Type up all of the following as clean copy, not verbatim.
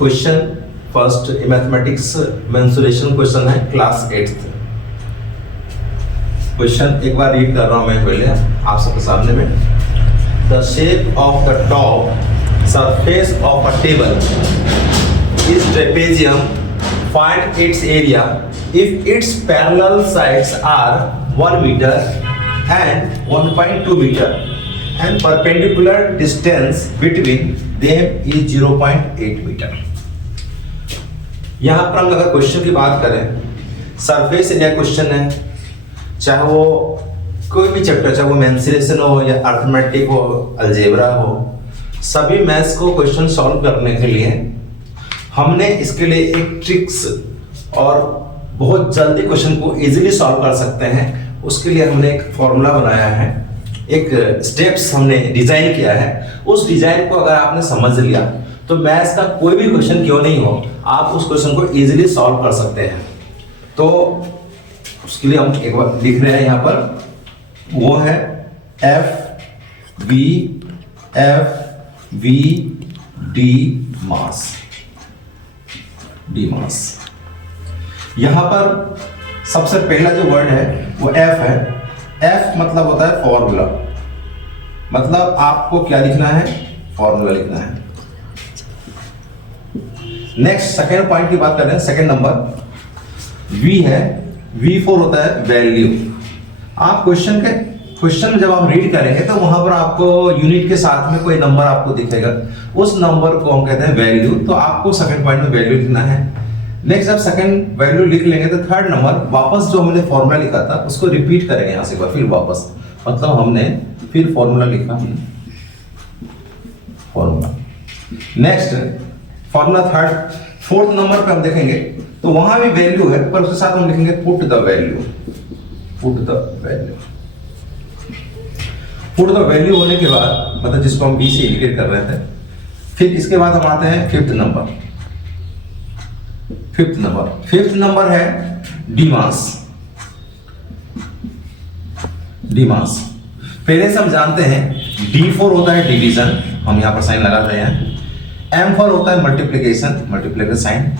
Question first mathematics mensuration question है class 8th। Question एक बार read कर रहा हूं मैं पहले आप सबके सामने में। The shape of the top surface of a table is trapezium, find its area if its parallel sides are 1 meter and 1.2 meter and perpendicular distance between them is 0.8 meter। यहाँ पर हम अगर क्वेश्चन की बात करें, सरफेस एरिया क्वेश्चन है, चाहे वो कोई भी चैप्टर, चाहे वो मेंसुरेशन हो या अर्थमेटिक हो, अलजेब्रा हो, सभी मैथ्स को क्वेश्चन सॉल्व करने के लिए हमने इसके लिए एक ट्रिक्स और बहुत जल्दी क्वेश्चन को इजीली सॉल्व कर सकते हैं, उसके लिए हमने एक फॉर्मूला बनाया है, एक स्टेप्स हमने डिजाइन किया है। उस डिजाइन को अगर आपने समझ लिया तो मैथ्स का कोई भी क्वेश्चन क्यों नहीं हो, आप उस क्वेश्चन को इजीली सॉल्व कर सकते हैं। तो उसके लिए हम एक बार लिख रहे हैं यहाँ पर, वो है एफ वी डी मास, यहां पर सबसे पहला जो वर्ड है वो एफ है। एफ मतलब होता है फॉर्मूला, मतलब आपको क्या लिखना है, फॉर्मूला लिखना है। नेक्स्ट सेकेंड पॉइंट की बात कर रहे हैं, सेकेंड नंबर वी है, वी फोर होता है वैल्यू। आप क्वेश्चन जब आप रीड करेंगे तो वहां पर आपको यूनिट के साथ में कोई नंबर आपको दिखेगा, उस नंबर को हम कहते हैं वैल्यू। तो आपको सेकेंड पॉइंट में वैल्यू लिखना है। नेक्स्ट जब सेकंड वैल्यू लिख लेंगे तो थर्ड नंबर वापस जो हमने फॉर्मूला लिखा था उसको रिपीट करेंगे यहां से फिर वापस, मतलब हमने फिर फॉर्मूला लिखा, formula. Next formula third, fourth number पे हम देखेंगे तो वहां भी वैल्यू है, पर उसके साथ हम लिखेंगे put the value. Put the value होने के बाद, मतलब जिसको हम बी से इंडिकेट कर रहे थे, फिर इसके बाद हम आते हैं फिफ्थ नंबर है डीमास। पहले से हम जानते हैं D4 होता है डिवीजन, हम यहां पर साइन लगा रहे हैं। M4 होता है multiplication sign,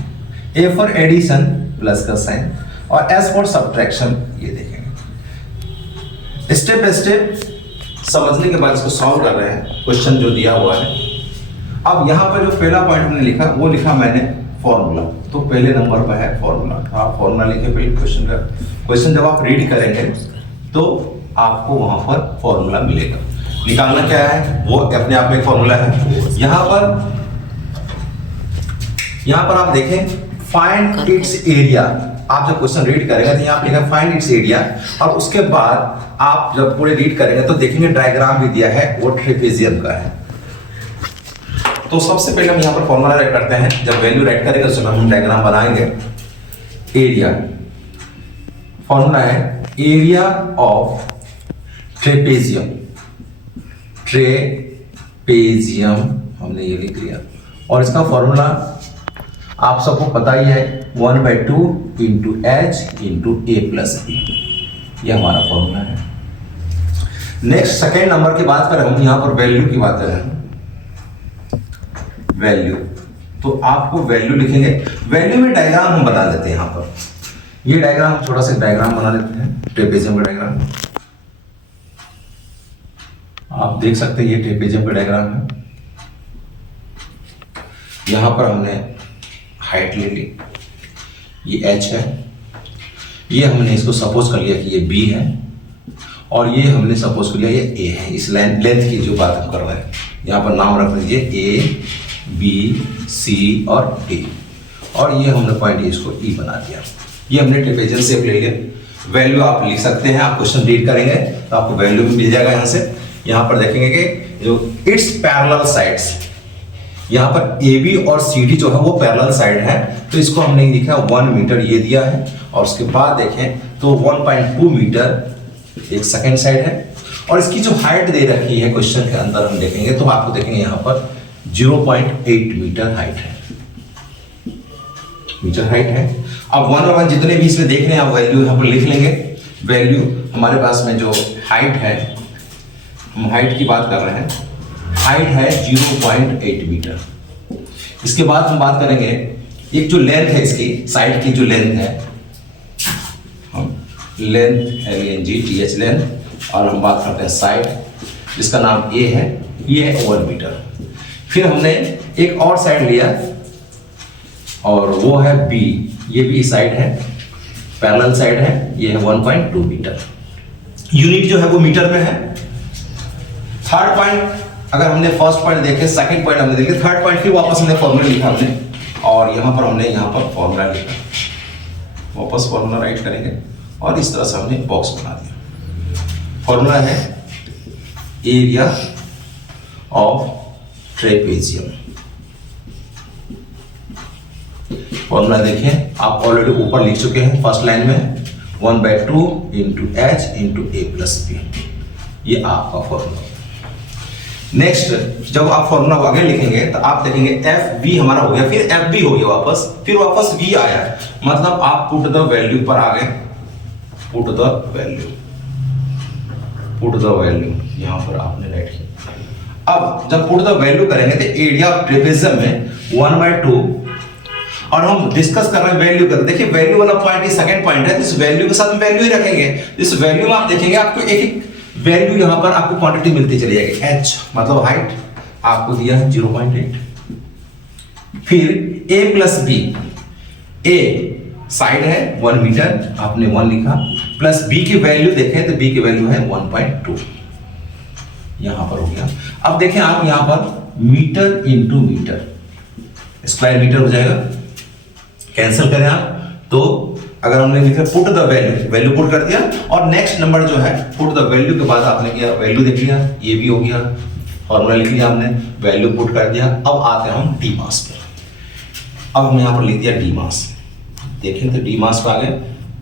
A for addition plus का साइन, और S फॉर सब्ट्रैक्शन। ये देखेंगे स्टेप बाय स्टेप समझने के बाद इसको सॉल्व कर रहे हैं, क्वेश्चन जो दिया हुआ है। अब यहां पर जो पहला पॉइंट हमने लिखा वो लिखा मैंने फॉर्मूला, तो पहले नंबर पर है फॉर्मूला। आप फॉर्मूला लिखे पहले क्वेश्चन जब आप रीड करेंगे तो आपको वहां पर फॉर्मूला मिलेगा। निकालना क्या है, वो अपने आप में एक फॉर्मूला है। यहां पर आप देखें फाइंड इट्स एरिया। आप जब क्वेश्चन रीड करेंगे तो यहाँ लिखा फाइंड इट्स एरिया, और उसके बाद आप जब पूरे रीड करेंगे तो देखेंगे डायग्राम भी दिया है, वो ट्रेपेजियम का है। तो सबसे पहले हम यहाँ पर फॉर्मूला राइट करते हैं, जब वैल्यू राइट करेंगे उसमें हम डायग्राम बनाएंगे। एरिया, फॉर्मूला है एरिया ऑफ ट्रेपेजियम, हमने ये लिख लिया। और इसका फॉर्मूला आप सबको पता ही है, 1/2 into H into A plus B, यह हमारा फॉर्मूला है। नेक्स्ट सेकेंड नंबर की बात करें, हम यहाँ पर वैल्यू की बात करें, वैल्यू, तो आपको वैल्यू लिखेंगे। वैल्यू में डायग्राम हम बना देते हैं। यहाँ पर ये डायग्राम, छोटा सा डायग्राम बना देते हैं, ट्रेपेजियम का डायग्राम। आप देख सकते हैं ये ट्रेपेजियम का डायग्राम है। यहां पर हमने हाइट ले ली, ये H है, ये हमने इसको सपोज कर लिया कि ये B है, और ये हमने सपोज कर लिया ये A है। इस लेंथ की जो बात हम कर रहे हैं, यहाँ पर नाम रख दीजिए A, B, C और D, और ये हमने पॉइंट इसको E बना दिया। ये हमने ट्रेपेजियम शेप ले लिया। वैल्यू आप लिख सकते हैं, आप क्वेश्चन रीड करेंगे तो आपको वैल्यू भी मिल जाएगा। यहाँ से यहाँ पर देखेंगे कि जो इट्स पैरेलल साइड्स, यहाँ पर AB और CD जो है वो पैरेलल साइड है, तो इसको हमने लिखा 1 मीटर ये दिया है, और उसके बाद देखें तो 1.2 मीटर एक सेकेंड साइड है, और इसकी जो हाइट दे रखी है क्वेश्चन के अंदर हम देखेंगे तो आपको देखेंगे यहाँ पर 0.8 मीटर हाइट है, अब 1 और 1 जितने भी इसमें देख रहे हैं आप वैल्यू यहाँ पर लिख लेंगे। वैल्यू हमारे पास में जो हाइट है, हम हाइट की बात कर रहे हैं, हाइट है 0.8 मीटर। इसके बाद हम बात करेंगे एक जो लेंथ है, इसकी साइड की जो लेंथ है, हम लेंथ LENGTH लेंथ, और हम बात करते हैं साइड जिसका नाम ए है, ये है 1 मीटर। फिर हमने एक और साइड लिया और वो है बी, ये भी साइड है, पैरेलल साइड है, ये है 1.2 मीटर। यूनिट जो है वो मीटर में है। थर्ड पॉइंट अगर हमने फर्स्ट पॉइंट देखे, सेकंड पॉइंट हमने देखे, थर्ड पॉइंट फिर वापस हमने फॉर्मूला लिखा हमने, और यहाँ पर हमने यहाँ पर फॉर्मूला लिखा, वापस फॉर्मूला राइट करेंगे और इस तरह से हमने बॉक्स बना दिया। फॉर्मूला है एरिया ऑफ ट्रेपेजियम। फॉर्मूला देखें, आप ऑलरेडी ऊपर लिख चुके हैं फर्स्ट लाइन में, 1/2 into H into A plus B, ये आपका फॉर्मूला। नेक्स्ट जब आप फॉर्मूला आगे लिखेंगे तो आप देखेंगे FB हमारा हो गया, फिर FB हो गया वापस, फिर वापस V आया, मतलब आप पुट द वैल्यू पर आ गए, पुट द वैल्यू यहां पर आपने राइट किया। अब जब पुट द वैल्यू करेंगे तो एरिया ऑफ ट्रेपेजियम में 1/2, और हम डिस्कस कर रहे हैं वैल्यू कर, देखिए वैल्यू वाला पॉइंट ये सेकंड पॉइंट है, तो इस वैल्यू के साथ वैल्यू ही रखेंगे। इस वैल्यू में आप देखेंगे आपको एक वैल्यू यहां पर आपको क्वांटिटी मिलती चली जाएगी। H मतलब हाइट आपको दिया है 0.8, फिर A plus B, A side है 1 मीटर, आपने 1 लिखा, प्लस B की वैल्यू देखें तो B की वैल्यू है 1.2, यहां पर हो गया। अब देखें आप यहां पर metre into metre, square metre हो जाएगा, कैंसिल करें आप तो अगर हमने लिखा पुट द वैल्यू पुट कर दिया, और नेक्स्ट नंबर जो है पुट द वैल्यू के बाद आपने किया वैल्यू देख लिया, ये भी हो गया, फॉर्मूला लिख लिया आपने, वैल्यू पुट कर दिया। अब आते हैं हम डी मास पर। अब हमने यहाँ पर लिख दिया डी मास, देखें तो डी मास पर आ गए,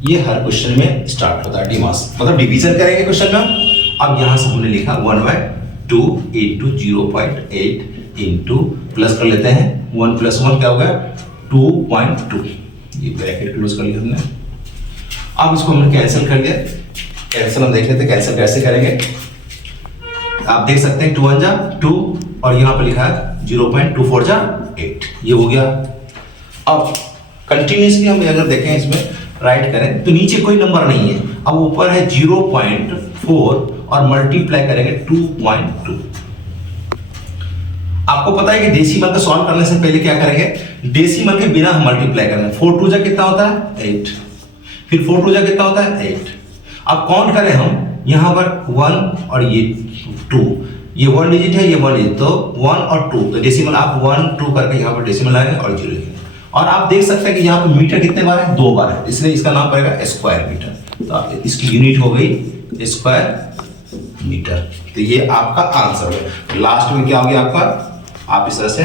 ये हर क्वेश्चन में स्टार्ट होता है डी मास, मतलब डिवीजन करेंगे क्वेश्चन में। अब यहाँ से हमने लिखा 1/2 इंटू 0.8 इंटू प्लस कर लेते हैं 1 + 1 क्या हो गया 2.2, ये ब्रैकेट क्लोज कर लिया हमने। अब इसको हमने कैंसिल कर दिया, कैंसिल हम देख लेते हैं कैंसिल कैसे करेंगे। आप देख सकते हैं 2 × 1 = 2 और यहाँ पर लिखा है 0.24 = 8, ये हो गया। अब कंटिन्यूसली हम अगर देखें इसमें राइट करें तो नीचे कोई नंबर नहीं है, अब ऊपर है 0.4 और मल्टीप्लाई करेंगे 2.2। आपको पता है कि डेसिमल का सॉल्व करने से पहले क्या करेंगे, डेसिमल के बिना हम मल्टीप्लाई करेंगे। 4 × 2 कितना होता है 8, फिर 4 × 2 कितना होता है 8। अब काउंट करें हम, यहाँ पर 1 और ये 2, ये 1 डिजिट है, ये 1 डिजिट, तो 1 और 2, तो डेसिमल आप 1 2 करके यहाँ पर डेसिमल लाएंगे और 0 लिखेंगे। और आप देख सकते हैं कि यहाँ पर मीटर कितने बार है, 2 बार है, इसलिए इसका नाम पड़ेगा स्क्वायर मीटर। तो इसकी यूनिट हो गई स्क्वायर मीटर। तो ये आपका आंसर है। लास्ट में क्या हो गया आपका, आप इस तरह से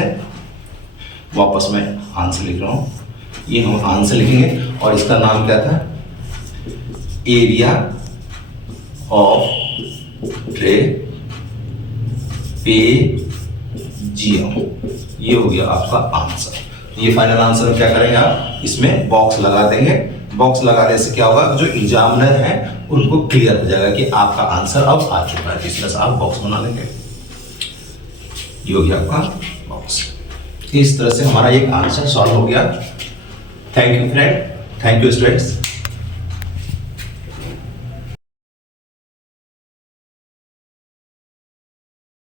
वापस में आंसर लिख रहा हूं, ये हम आंसर लिखेंगे और इसका नाम क्या था, एरिया ऑफ ट्रेपेजियम, ये हो गया आपका आंसर। ये फाइनल आंसर क्या करेंगे आप, इसमें बॉक्स लगा देंगे। बॉक्स लगाने से क्या होगा, जो एग्जामिनर है उनको क्लियर हो जाएगा कि आपका आंसर अब आ चुका है। इस तरह से आप बॉक्स बना लेंगे, ये हो गया आपका बॉक्स। इस तरह से हमारा एक आंसर सॉल्व हो गया। Thank you friend, thank you students.